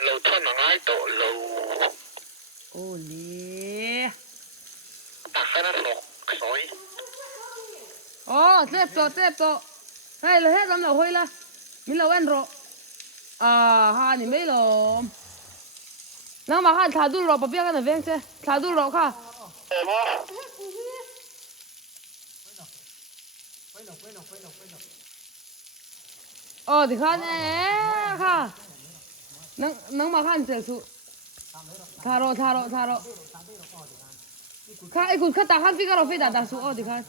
เราท่านง่ายโตเรา โอ้เล่ ปักแค่นั้นหรอกสอย อ๋อเจ็บโตให้เราให้ทำเราห้อยละมิเราเว้นรอฮานี่ไม่หรอกน้ำมาข้าชาดูรอปะเบี้ยกันนะเว้งเจ้ชาดูรอค่ะอ๋อดิคันค่ะนังมาข้าเจอสุทารอค่ะไอ้คุณข้าตาข้าฟิกเราฟิดาสุอ๋อดิคัน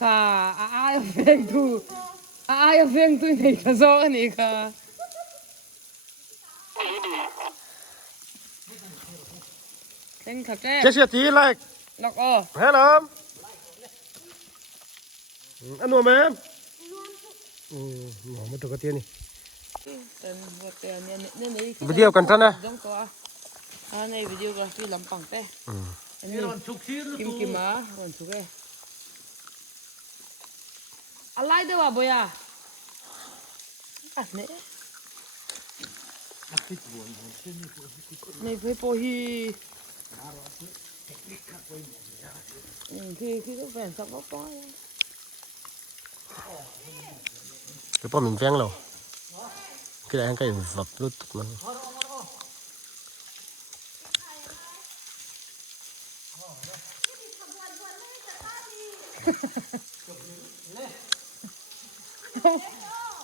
ค่ะอาเฟงตูนี่ก็โซ่นี่ค่ะเซ็งขัดแก่ เจ๊เสียตีไลค์ ล็อกอ๋อ เฮ้ยลมอันนู้นไหมหมอมาตัวกระเทียนี่ เป็นวัดแต่เนี่ย วิดีโอกันท่านนะ ต้องตัวในวิดีโอกราฟีลำปังแต่อัน นี่ นี้ รอนชุกชีหรือ กิมมาวันสุกอะไรเด้อวะบอยอ่ะเนี่ยไม่เคยโปฮีคือก็แฟนสักบ่ป้อย cái bọn mình veng rồi cái này cái vật lút mà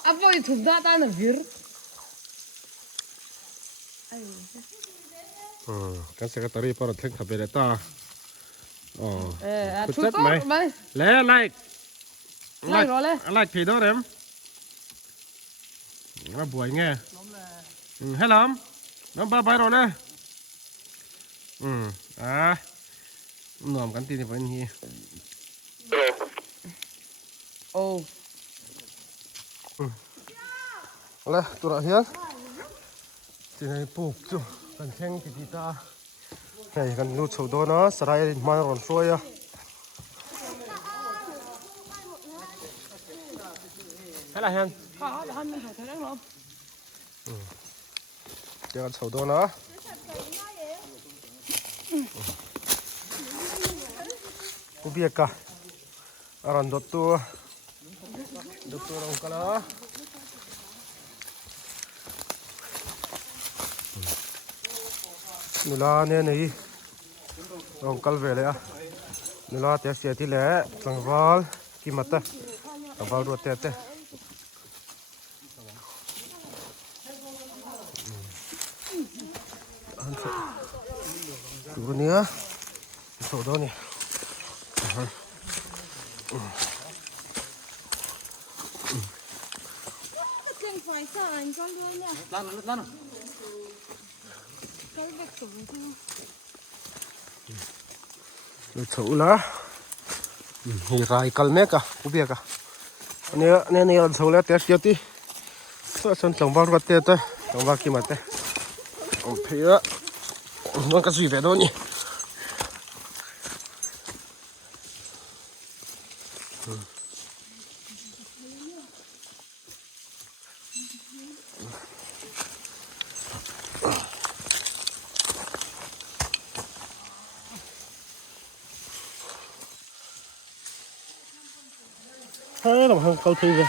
apa itu data navir cái secretary para thek khabe le ta tu to mai le like like thì đó em nó buổi nghe hay lắm nó ba bài rồi nè nòm cắn tin thì phải như oh là tụi nó hiến thì này buộc chứ cần khen thì ta này cần lút sầu đó nó sài mai còn xuôi à hay là hiền giờ sầu đó nó cô biết cả aran đốt tua đâu cả đó nula ne nei ông kal vềเลยà nula te sia ti le tlangwal ki mata tlangwal ro teดูนี่อ่ะโซดอนี่ลั่น lu chau la hi rai kal me ka ubia ka ne on chau la te sia ti so son tlangwal ro te tlangwal ki mata ông phia nó cái gì vậy đó nhỉ เฮ้ยเราทางเกาทีเลย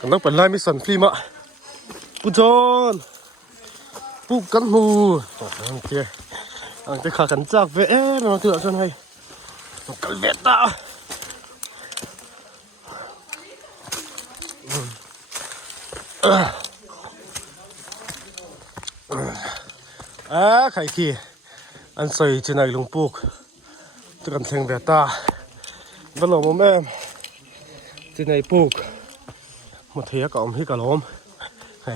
กำลังเป็นไล่มิสันฟิล์มะกูจอนปุ๊กกันหูโอเคอันจะขากันจากเวะมันมาเถื่อนจนให้กันเวตาไข่ขี้อันใส่จีนายลงปุกจะกันเชิงเวตาบลอมแม่จีนายปุกหมดเทียกับอมที่กะล้มให้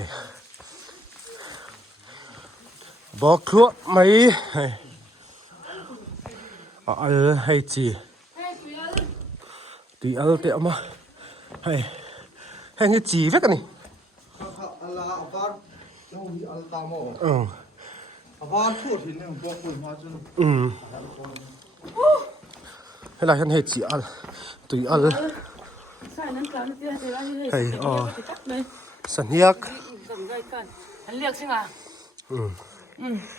บอกครัวไหมให้ให้จีตีเอาเตะมาให้ให้จีเวกันนี่ให้เราฉันให้จีอัลตุยอัลให้สัญญาอันเรียกใช่ไหม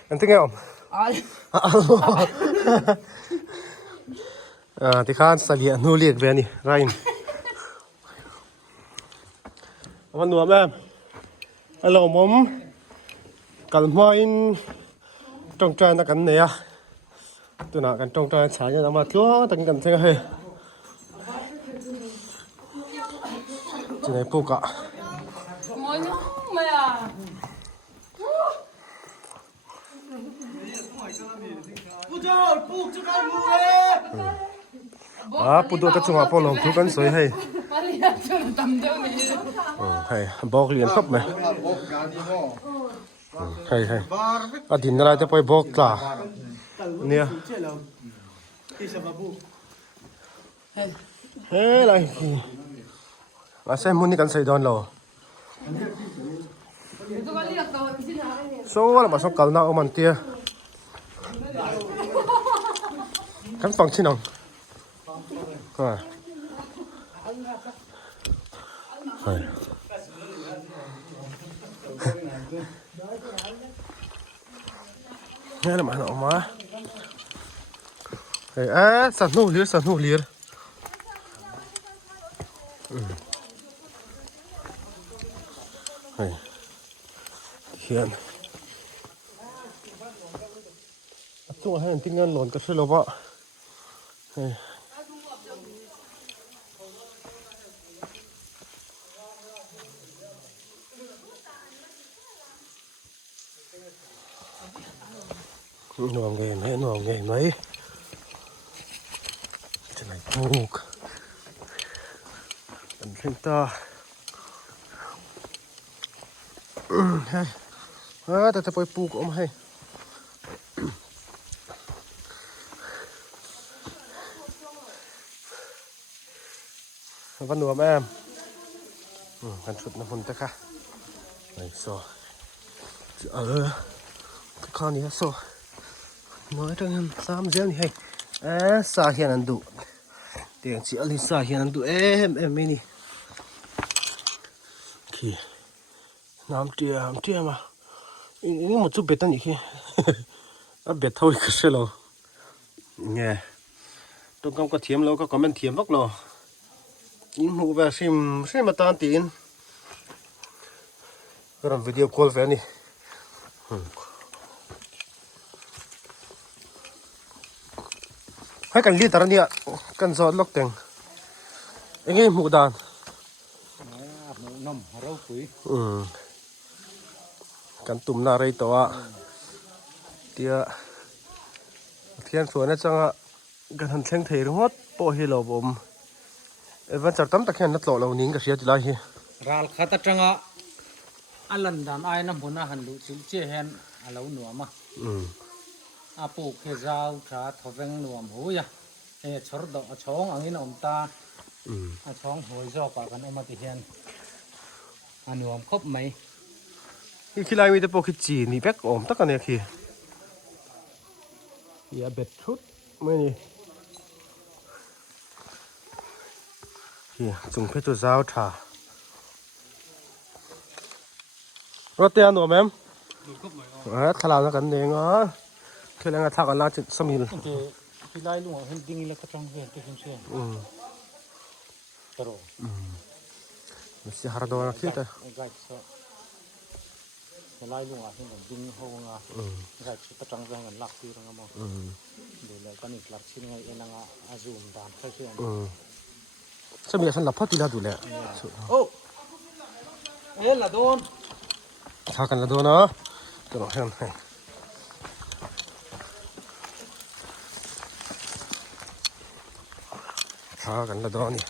อันที่ไงอมที่ข้านสลีนูเรียกเวนี่ไรน์วันหนูแม่ฮัลโหลมกันมออินตรงใจนักกันเนี่ยตัวนักกันตรงใจฉายจะมาทั่วตั้งกันใช่ไหมจะไหนปุ๊กอะปูตัวกระจุงอ่ะพอลงทุกันสวยให้ให้บอกเรียนครับไหมให้อดีตอะไรจะไปบอกกล่าเนี่ยเฮ้ยอะไรมาใส่มุนนี่กันใส่ดอนเราโซ่แล้วมาส่งกันนะเอามันเตี้ยกันฟังชิน้องนี่แหละมันออกมาสันนูเลียสันนูเลียเขียนตัวให้ทิ้งเงินหล่นก็ช่วยเราบ้าหน่วงเงินไหมหน่วงเงินไหมจะไหนปลูกเป็นเส้นตาแต่จะไปปลูกอมให้วันหนูแม่กันชุดน้ำมันตะค่ะไหนโซ่ข้าวนี้โซ่น้อยจังสามเดือนให้สาเหตุนั้นดูเดี๋ยวสิอะไรสาเหตุนั้นดูไม่นี่ขี้น้ำเตี้ยมาอีกหมดจุดเบ็ดตั้งอีกขี้เบ็ดเท่าอีกก็เสียแล้วเนี่ยตรงกำกระเทียมเราก็คอมเมนต์เทียมพวกเรายิงหูแบบซิมมาตานตีนก็ทำวิดีโอคอลแฟนนี่ให้กันรีดตอนนี้กันสอดล็อกแต่งยังไงหมูดานหมูนมเราคุยกันตุ่มนาไรตัวเตี้ยเทียนสวยนะจังอ่ะกันหันเชียงเทยหมดโปะให้เราบ่มวันจัดตั้มตะแคงนัดหล่อเรานิ่งกับเสียจุฬาเฮียราลขัดจังอ่ะอันลันดานไอ้น้ำผุนหันดูชิลเจแฮนอาเราหนัวมาอาปูเคจาวชาทเวงหนัวหูยะชรดอกช่องอันนี้นอมตาช่องหอยจอกปากันเอามาติเฮียนอันหนัวครบไหมอีขี้ลายมีแต่โปกิจีนี่แป๊กอมตักกันเนี่ยขี้อย่าเบ็ดชุดไม่นี่จุงเพชรตัวเจ้าถ่ารถเตียนหนูแม่ทลายแล้วกันเองเหรอคือแรงทักกันลาจิตสมิล ที่ไล่ลุงเห็นดิ้งแล้วก็จังเวียนที่เสียงตรอ มันสิหาดอนะคิดแต่ ไก่ซะไล่ลุงเห็นดิ้งเฮางาไก่ก็จังเวียนกันลักที่ตรงนั้นมั้งดูแล้วก็นี่ลักชิ้นไงเอ็นงาอาซูมดานแค่เสียง สมัยฉันหลับพอตีละดูแล โอ้เอ็นละโดน ทากันละโดนเนาะตัวน้องให้ทากันละโดนนี่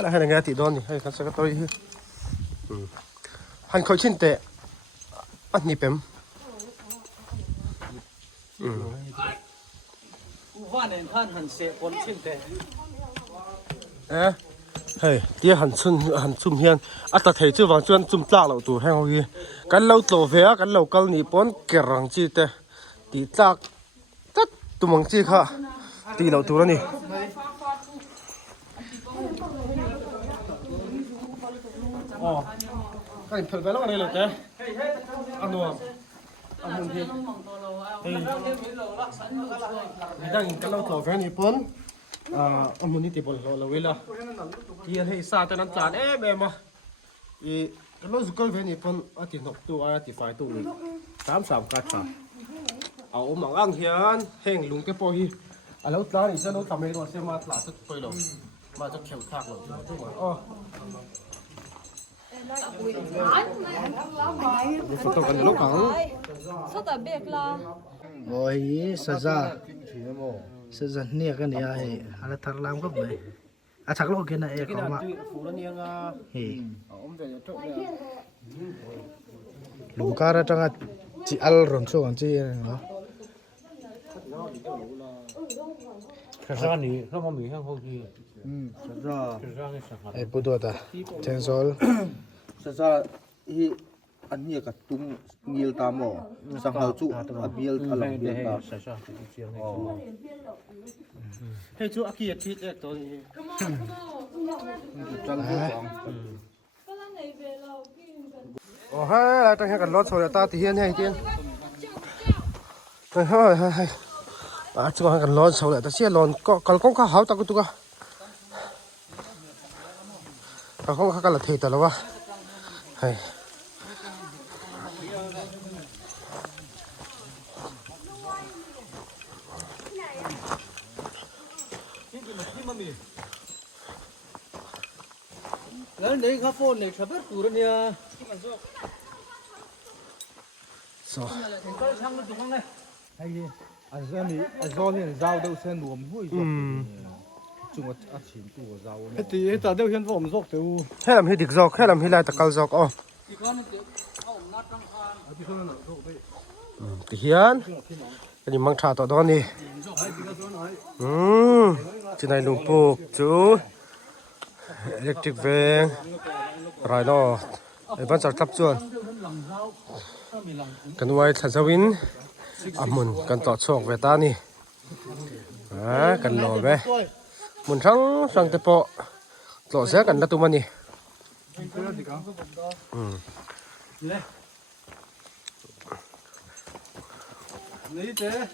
แล้วให้นางติดโดนนี่ให้กันสักตัวอีกหันเขาชิ้นเตะอันนี้เป็นว่าในท่านหันเสพคนชิ้นแต่ เฮ้ยเดี๋ยวหันซุ่มเฮียนอัตตาเทจื้อวางจวนซุ่มตากเราตัวให้เขาอีกันเราโตเฟียกันเรากันนี่ปนเกรังจีเตตีตากตัดตุมังจีค่ะตีเราตัวนี่อ๋อกันเพิ่งไปแล้วอะไรเลยเจ๊อันนู้นอันนู้นที่ดังกันเราโตเฟียนี่ปนอันนู้นนี่ตีปนเราเวลาที่ให้ซาแต่นั้นจานแม่มาอีเราสุกลเฟนี่ปนอาทิตย์6ตัวอาทิตย์5ตัว3กัดค่ะเอาหมังอ่างเฮียนแห้งลุงเตปอฮีแล้วตานี่จะเราทำให้เราเสียมาตลาดสักไปหรอมาจะเขียวทากเราทุกวันอ๋อนี่ฝนตกกันลูกขัง Sao biết là Ôi, sao ra nia cái này ai, ala thar lam có vậy, thar lo cái này có mà, lũ cá ra trong chỉ al rồng số còn chỉ nó, cái sao này sao mà mình không có gì ai bút đồ ta, ten sol, Sasa hi ania ka tum ngil tamo sang hal chu abil alang bil taให้chú aki ya chít ấy tôi ha lại trong cái lót sồi ta thì hiên hay tiên hay chú cái lót sồi lại ta xia lon còn con cá háo ta có tu cả còn con cá là thịt ta là wa hayแล้วนี่ข้าวโพดเนี่ยชอบแบบตัวเนี่ย soก็ช่างมันตรงนั้น ai zo ni zao đâu sen nuam hui zo chung a chin tu zao cái tí ta đều hiện vọng dọc từ hay làm hi địch giọt hay làm hi lại ta cao giọt oh thì con nàyเอาหน้าตั้งคานที่เขาเนี่ยโดดไป cái hiền cái gì mang trà tọt đó nè trên này lùng buộc chú electric van rồi nó để bán chặt cắp chuột cần quay thật sao win muốn cần tọt chuột về ta nè cần lò về muốn sáng sang tới bộ lò sẽ cần đặt tụi mình nè lấy thế